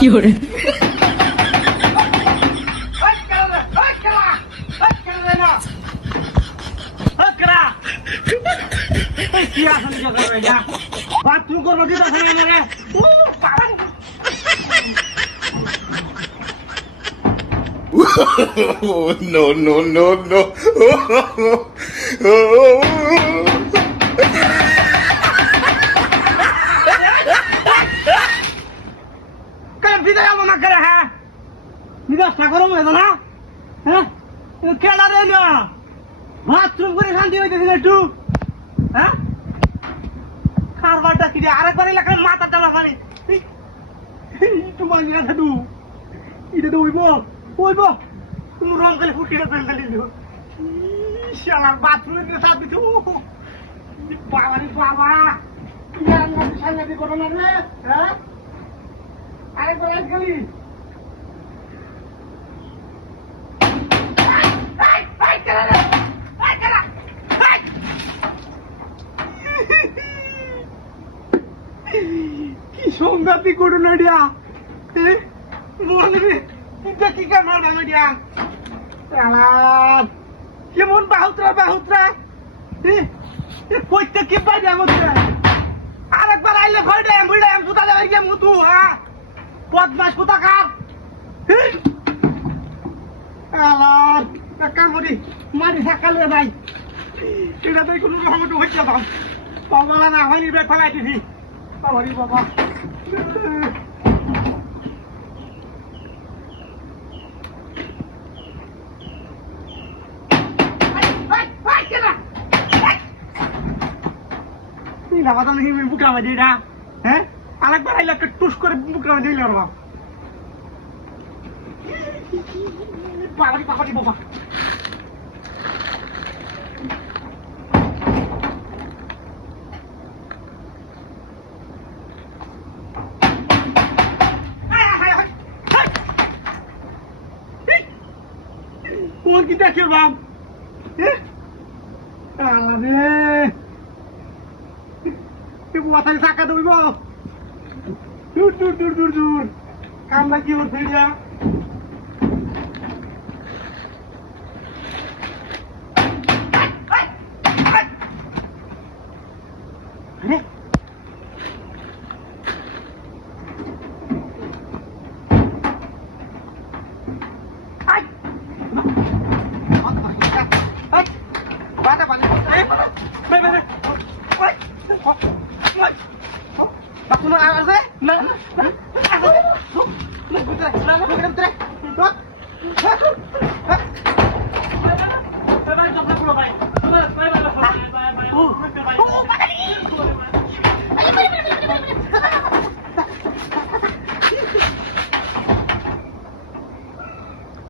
fiore, bathroom করবো দিতে রে Oh, no, no, no, no. কেন বিদায় আমার না করে হ্যাঁ বিদাসটা গরম হয়ে না হ্যাঁ কেনা রে না বাথরুম করে শান্তি হইতেছিল একটু হ্যাঁ খারবারটা কি আরেকবার এলাকার মাথা চালা পারে একটু মাঝে আছে তু এটা তো ওইব তুমি রং করে ফুটিয়ে ফেলতে দিল আমার বাথরুমের সাথে কিছু বাবা রে বাবা সামনে করো না রে হ্যাঁ আরেকবার আসলি কি সংঘাতি ঘটনা দিয়া মনে কি কামার ভাঙা দিয়া কেমন বাহুত্রা কইতে কি পাই দিয়া আরেকবার আইলে ভয় দেয় জুতা দেবে গিয়ে মুতু হ্যাঁ বদমাস কোথা কার কামড়ি মারি সকালে ভাই এটা তো কোনো রকম হচ্ছে বাবা না হয়নি ব্যাগ ফেলাই দিছি বাবারি বাবা বাবা নাকি বুকা মাঝে এটা হ্যাঁ আরেকবার আইলে একটা টুস করে বুকা মাঝে দিল বাবারি বাবারি বাবা কোন কি দেখে বাপ মাথায় চাকা ধরব দূর দূর দূর দূর দূর কামনা কি হচ্ছে